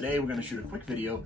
today we're going to shoot a quick video.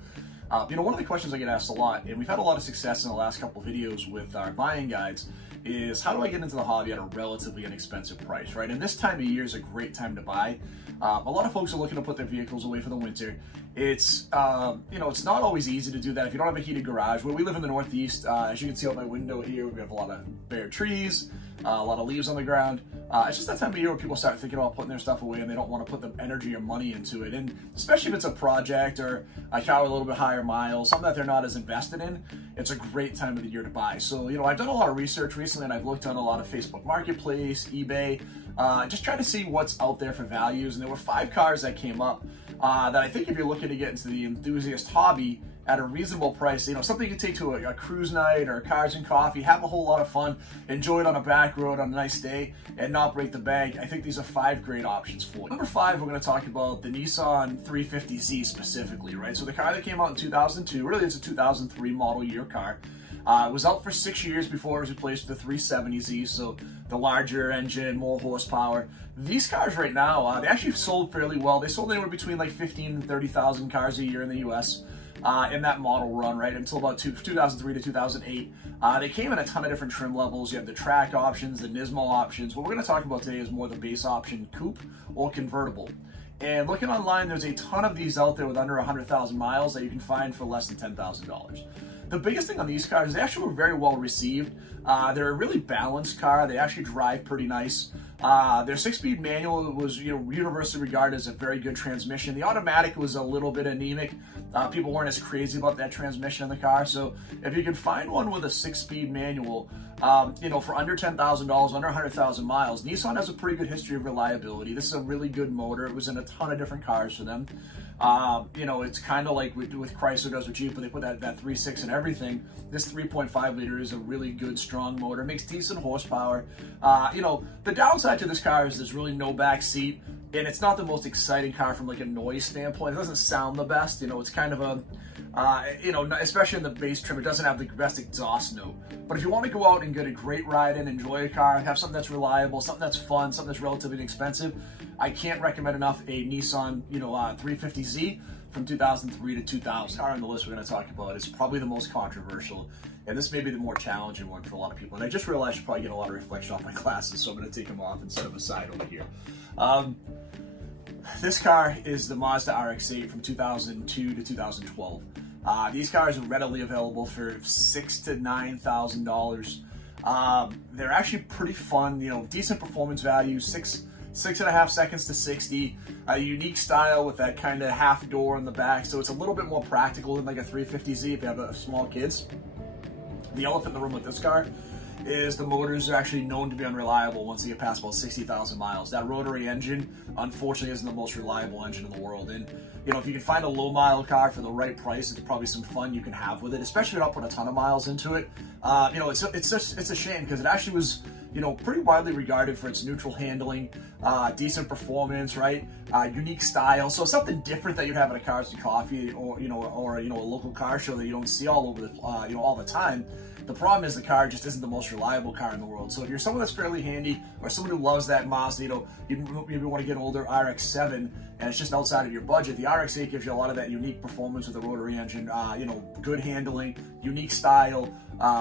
One of the questions I get asked a lot, and we've had a lot of success in the last couple of videos with our buying guides, is how do I get into the hobby at a relatively inexpensive price, right? And this time of year is a great time to buy. A lot of folks are looking to put their vehicles away for the winter. It's it's not always easy to do that if you don't have a heated garage. Where we live in the Northeast, as you can see out my window here, we have a lot of bare trees, a lot of leaves on the ground. It's just that time of year where people start thinking about putting their stuff away and they don't want to put the energy or money into it. And especially if it's a project or a car with a little bit higher miles, something that they're not as invested in, it's a great time of the year to buy. So, I've done a lot of research recently and I've looked on a lot of Facebook Marketplace, eBay, just trying to see what's out there for values. And there were 5 cars that came up that I think if you're looking to get into the enthusiast hobby at a reasonable price, something you can take to a cruise night or cars and coffee, have a whole lot of fun, enjoy it on a back road on a nice day, and not break the bank. I think these are 5 great options for you. Number 5, we're going to talk about the Nissan 350Z specifically, right? So the car that came out in 2002, really it's a 2003 model year car. It was out for 6 years before it was replaced with the 370Z, so the larger engine, more horsepower. These cars right now, they actually sold fairly well. They sold anywhere between like 15,000 and 30,000 cars a year in the US. In that model run, right, until about 2003 to 2008. They came in a ton of different trim levels. You have the track options, the Nismo options. What we're going to talk about today is more the base option coupe or convertible. And looking online, there's a ton of these out there with under 100,000 miles that you can find for less than $10,000. The biggest thing on these cars is they actually were very well received. They're a really balanced car. They actually drive pretty nice. Their 6-speed manual was universally regarded as a very good transmission. The automatic was a little bit anemic. People weren't as crazy about that transmission in the car. So if you can find one with a 6-speed manual, for under $10,000, under 100,000 miles, Nissan has a pretty good history of reliability. This is a really good motor. It was in a ton of different cars for them. It's kind of like with Chrysler does with Jeep, but they put that 3.6 in everything. This 3.5 liter is a really good, strong motor. It makes decent horsepower. The downside to this car is there's really no back seat, and it's not the most exciting car from like a noise standpoint. It doesn't sound the best. It's kind of a, especially in the base trim, it doesn't have the best exhaust note. But if you want to go out and get a great ride in, enjoy a car, have something that's reliable, something that's fun, something that's relatively inexpensive, I can't recommend enough a Nissan, 350Z from 2003 to 2000. Car on the list we're going to talk about is probably the most controversial, and this may be the more challenging one for a lot of people. And I just realized you're probably getting a lot of reflection off my glasses, so I'm going to take them off and set them aside over here. This car is the Mazda RX8 from 2002 to 2012. These cars are readily available for $6,000 to $9,000. They're actually pretty fun, decent performance value, 6.5 seconds to 60, a unique style with that kind of half door in the back, so it's a little bit more practical than like a 350Z if you have small kids. The elephant in the room with this car is the motors are actually known to be unreliable once they get past about 60,000 miles. That rotary engine, unfortunately, isn't the most reliable engine in the world. And, if you can find a low-mile car for the right price, it's probably some fun you can have with it, especially if you don't put a ton of miles into it. It's a shame because it actually was, pretty widely regarded for its neutral handling, decent performance, right? Unique style. So something different that you'd have at a Cars and Coffee or, a local car show that you don't see all over the, all the time. The problem is the car just isn't the most reliable car in the world. So if you're someone that's fairly handy or someone who loves that Mazda, you maybe want to get an older RX-7 and it's just outside of your budget, the RX-8 gives you a lot of that unique performance with the rotary engine, good handling, unique style,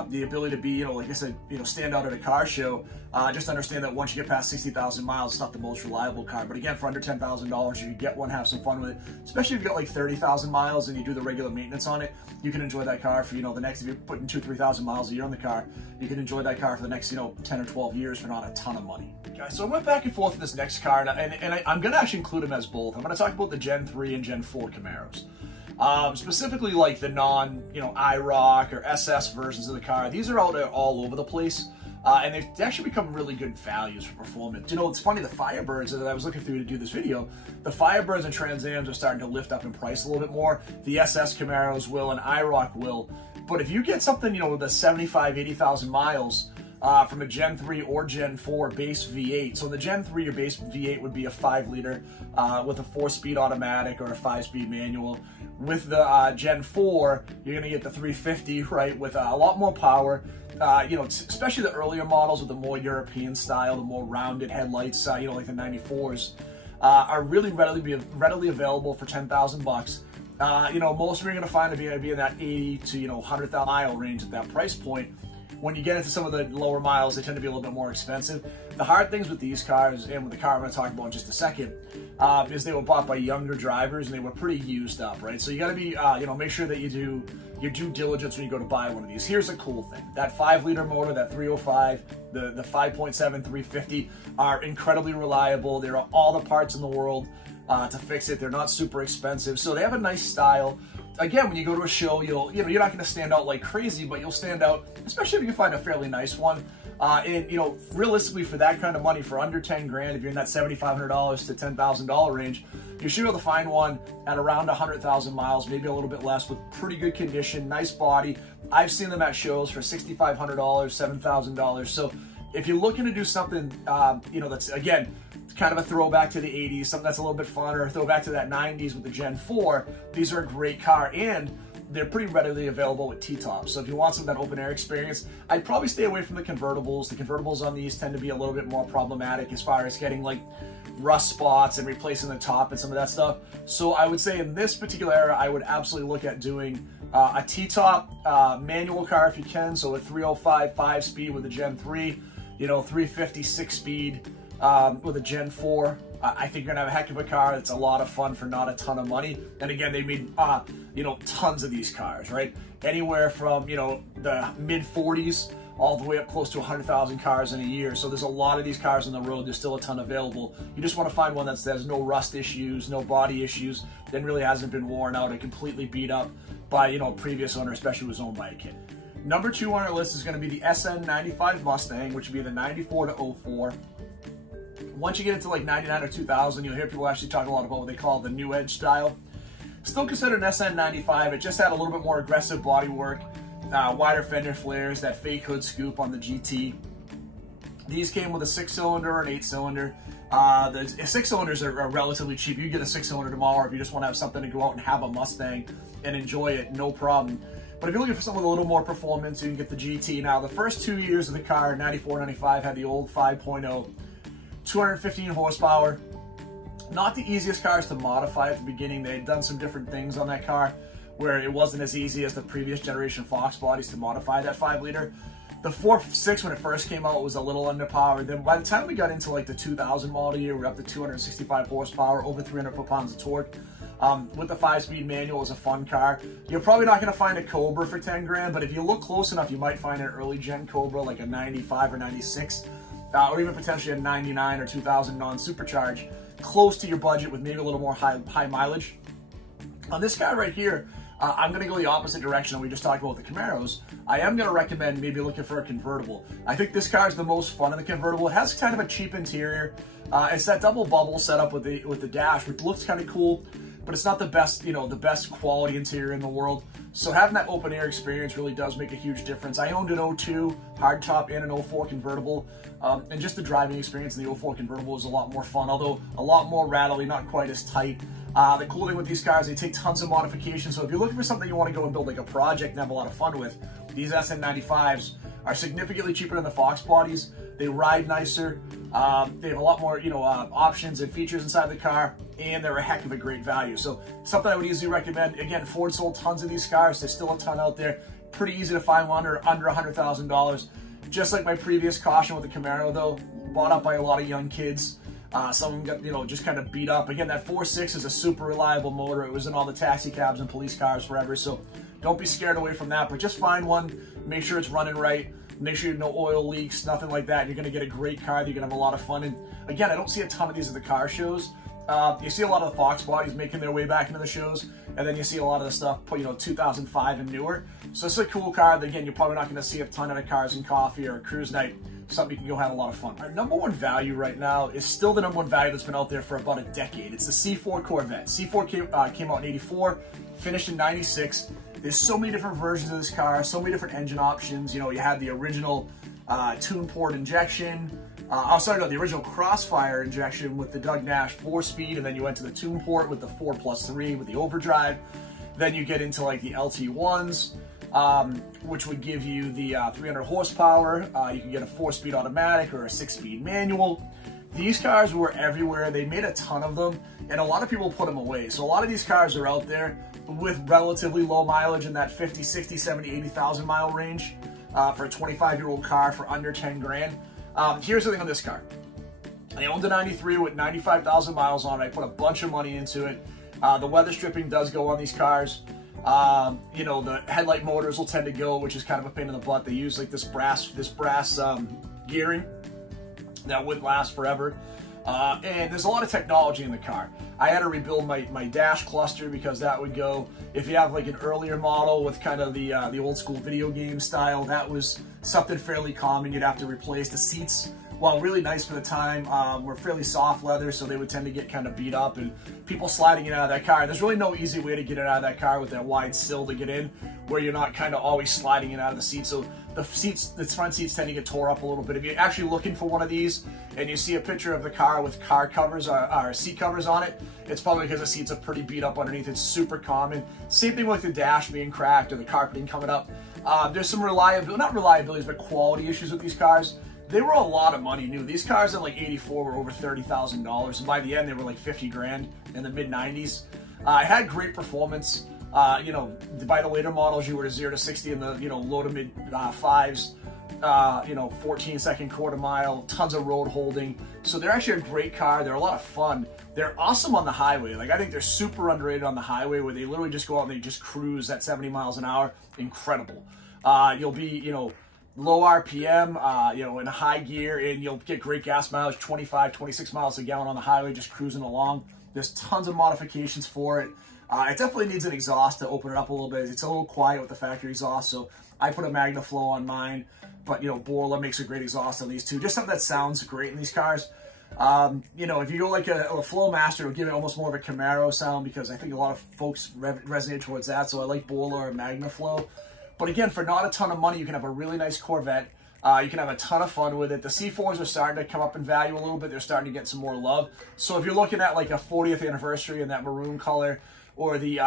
the ability to be, like I said, stand out at a car show. Just understand that once you get past 60,000 miles, it's not the most reliable car. But again, for under $10,000, you can get one, have some fun with it. Especially if you got like 30,000 miles and you do the regular maintenance on it, you can enjoy that car for, the next, if you're putting 2,000 to 3,000 miles a year on the car, you can enjoy that car for the next, 10 or 12 years for not a ton of money. Guys, so I went back and forth with this next car, and I'm going to actually include them as both. I'm going to talk about the Gen 3 and Gen 4 Camaros. Specifically like the IROC or SS versions of the car. These are out there all over the place. And they've actually become really good values for performance. It's funny, the Firebirds that I was looking through to do this video, the Firebirds and Trans Ams are starting to lift up in price a little bit more. The SS Camaros will and IROC will. But if you get something, with a 75, 80,000 miles from a Gen 3 or Gen 4 base V8. So in the Gen 3, your base V8 would be a 5-liter with a 4-speed automatic or a 5-speed manual. With the Gen 4, you're going to get the 350, right, with a lot more power. Especially the earlier models with the more European style, the more rounded headlights, like the 94s, are really readily available for $10,000. You know, most of them you're going to find to be in that 80 to, you know, 100,000 mile range at that price point. When you get into some of the lower miles, they tend to be a little bit more expensive. The hard things with these cars, and with the car I'm going to talk about in just a second, is they were bought by younger drivers and they were pretty used up, right? So you got to be, you know, make sure that you do your due diligence when you go to buy one of these. Here's a cool thing. That 5-liter motor, that 305, the 5.7 350 are incredibly reliable. There are all the parts in the world to fix it. They're not super expensive. So they have a nice style. Again, when you go to a show, you're not going to stand out like crazy, but you'll stand out, especially if you can find a fairly nice one. And, you know, realistically, for that kind of money, for under 10 grand, if you're in that $7,500 to $10,000 range, you should be able to find one at around 100,000 miles, maybe a little bit less, with pretty good condition, nice body. I've seen them at shows for $6,500, $7,000. So if you're looking to do something, you know, that's, again, kind of a throwback to the 80s, something that's a little bit funner, throwback to that 90s with the Gen 4, these are a great car, and they're pretty readily available with T-tops. So if you want some of that open air experience, I'd probably stay away from the convertibles. The convertibles on these tend to be a little bit more problematic as far as getting like rust spots and replacing the top and some of that stuff. So I would say in this particular era, I would absolutely look at doing a T-top manual car if you can. So a 305 5-speed with a Gen 3, you know, 350 6-speed with a Gen 4. I think you're gonna have a heck of a car. It's a lot of fun for not a ton of money. And again, they made, you know, tons of these cars, right? Anywhere from, you know, the mid 40s all the way up close to 100,000 cars in a year. So there's a lot of these cars on the road. There's still a ton available. You just want to find one that has no rust issues, no body issues, that really hasn't been worn out and completely beat up by, you know, a previous owner, especially was owned by a kid. Number 2 on our list is going to be the SN95 Mustang, which would be the 94 to 04. Once you get into like 99 or 2000, you'll hear people actually talk a lot about what they call the new edge style. Still considered an SN95. It just had a little bit more aggressive bodywork, wider fender flares, that fake hood scoop on the GT. These came with a 6-cylinder or an 8-cylinder. The 6-cylinders are relatively cheap. You get a 6-cylinder tomorrow if you just want to have something to go out and have a Mustang and enjoy it, no problem. But if you're looking for something with a little more performance, you can get the GT. Now, the first 2 years of the car, 94, 95, had the old 5.0. 215 horsepower. Not the easiest cars to modify at the beginning. They had done some different things on that car where it wasn't as easy as the previous generation Foxbodies to modify that 5-liter. The 4.6 when it first came out was a little underpowered. Then by the time we got into like the 2000 model year, we're up to 265 horsepower, over 300 foot-pounds of torque. With the 5-speed manual, is a fun car. You're probably not going to find a Cobra for 10 grand, but if you look close enough, you might find an early gen Cobra like a 95 or 96. Or even potentially a 99 or 2000 non-supercharged, close to your budget with maybe a little more high mileage. On this guy right here, I'm going to go the opposite direction we just talked about with the Camaros. I am going to recommend maybe looking for a convertible. I think this car is the most fun in the convertible. It has kind of a cheap interior. It's that double bubble setup with the dash, which looks kind of cool, but it's not the best, you know, the best quality interior in the world. So having that open air experience really does make a huge difference. I owned an 02 hardtop and an 04 convertible, and just the driving experience in the 04 convertible was a lot more fun, although a lot more rattly, not quite as tight. The cool thing with these cars, they take tons of modifications. So if you're looking for something you want to go and build like a project and have a lot of fun with, these SN95s are significantly cheaper than the Foxbodies. They ride nicer. They have a lot more, you know, options and features inside the car, and they're a heck of a great value. So something I would easily recommend. Again, Ford sold tons of these cars. There's still a ton out there. Pretty easy to find one under $100,000. Just like my previous caution with the Camaro, though, bought up by a lot of young kids. Some of them got, you know, just kind of beat up. Again, that 4.6 is a super reliable motor. It was in all the taxi cabs and police cars forever. So don't be scared away from that, but just find one. Make sure it's running right. Make sure you have no oil leaks, nothing like that. You're going to get a great car that you're going to have a lot of fun in. Again, I don't see a ton of these at the car shows. You see a lot of the Foxbodies making their way back into the shows, and then you see a lot of the stuff, you know, 2005 and newer. So it's a cool car that, again, you're probably not going to see a ton of the Cars and Coffee or a cruise night. Something you can go have a lot of fun. Our number one value right now is still the number one value that's been out there for about a decade. It's the C4 Corvette. C4 came out in 84, finished in 96. There's so many different versions of this car, so many different engine options. You know, you had the original tune port injection. The original Crossfire injection with the Doug Nash 4-speed, and then you went to the tune port with the 4+3 with the overdrive. Then you get into like the LT1s, which would give you the 300 horsepower. You can get a 4-speed automatic or a 6-speed manual. These cars were everywhere. They made a ton of them, and a lot of people put them away. So a lot of these cars are out there with relatively low mileage in that 50, 60, 70, 80,000 mile range for a 25-year-old car for under 10 grand. Here's the thing on this car. I owned a 93 with 95,000 miles on it. I put a bunch of money into it. The weather stripping does go on these cars. You know, the headlight motors will tend to go, which is kind of a pain in the butt. They use like this brass gearing that wouldn't last forever. And there's a lot of technology in the car. I had to rebuild my dash cluster because that would go, if you have like an earlier model with kind of the old school video game style, that was something fairly common. You'd have to replace the seats. While really nice for the time, were fairly soft leather, so they would tend to get kind of beat up, and people sliding in and out of that car. There's really no easy way to get it out of that car with that wide sill to get in, where you're not kind of always sliding in and out of the seat. So the front seats tend to get tore up a little bit. If you're actually looking for one of these and you see a picture of the car with car covers or seat covers on it, it's probably because the seats are pretty beat up underneath. It's super common. Same thing with the dash being cracked or the carpeting coming up. There's some not reliabilities, but quality issues with these cars. They were a lot of money new. These cars in like 84 were over $30,000, and by the end they were like 50 grand in the mid 90s. I had great performance. You know, by the later models, you were to 0 to 60 in the, you know, low to mid fives. You know, 14-second quarter mile, tons of road holding. So they're actually a great car. They're a lot of fun. They're awesome on the highway. Like, I think they're super underrated on the highway, where they literally just go out and they just cruise at 70 miles an hour. Incredible. You'll be, you know, low RPM, you know, in high gear, and you'll get great gas mileage, 25, 26 miles a gallon on the highway, just cruising along. There's tons of modifications for it. It definitely needs an exhaust to open it up a little bit. It's a little quiet with the factory exhaust, so I put a MagnaFlow on mine, but, you know, Borla makes a great exhaust on these too. Just something that sounds great in these cars. You know, if you go like a Flowmaster, it'll give it almost more of a Camaro sound, because I think a lot of folks resonate towards that, so I like Borla or MagnaFlow. But again, for not a ton of money, you can have a really nice Corvette. You can have a ton of fun with it. The C4s are starting to come up in value a little bit. They're starting to get some more love. So if you're looking at like a 40th anniversary in that maroon color, or the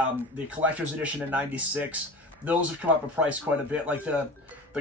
collector's edition in '96, those have come up in price quite a bit. Like the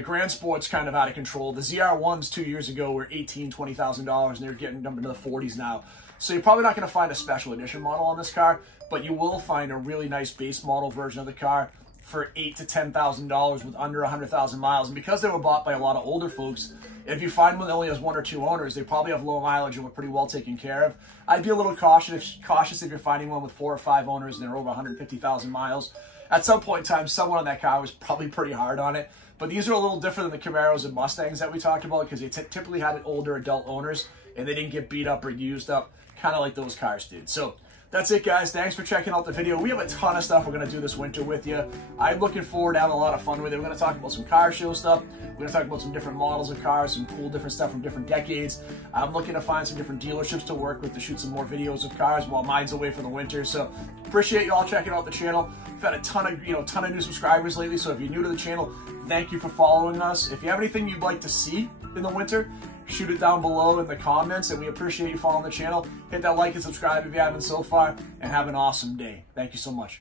Grand Sport's kind of out of control. The ZR1s 2 years ago were $18,000, $20,000, and they're getting them into the 40s now. So you're probably not going to find a special edition model on this car, but you will find a really nice base model version of the car for $8,000 to $10,000 with under 100,000 miles. And because they were bought by a lot of older folks, if you find one that only has 1 or 2 owners, they probably have low mileage and were pretty well taken care of. I'd be a little cautious if you're finding one with 4 or 5 owners and they're over 150,000 miles. At some point in time, someone on that car was probably pretty hard on it. But these are a little different than the Camaros and Mustangs that we talked about, because they typically had older adult owners and they didn't get beat up or used up, kind of like those cars did. So that's it, guys. Thanks for checking out the video. We have a ton of stuff we're going to do this winter with you. I'm looking forward to having a lot of fun with it. We're going to talk about some car show stuff. We're going to talk about some different models of cars, some cool different stuff from different decades. I'm looking to find some different dealerships to work with to shoot some more videos of cars while mine's away for the winter. So appreciate you all checking out the channel. We've had a ton of new subscribers lately. So if you're new to the channel, thank you for following us. If you have anything you'd like to see in the winter, shoot it down below in the comments, and we appreciate you following the channel. Hit that like and subscribe if you haven't so far, and have an awesome day. Thank you so much.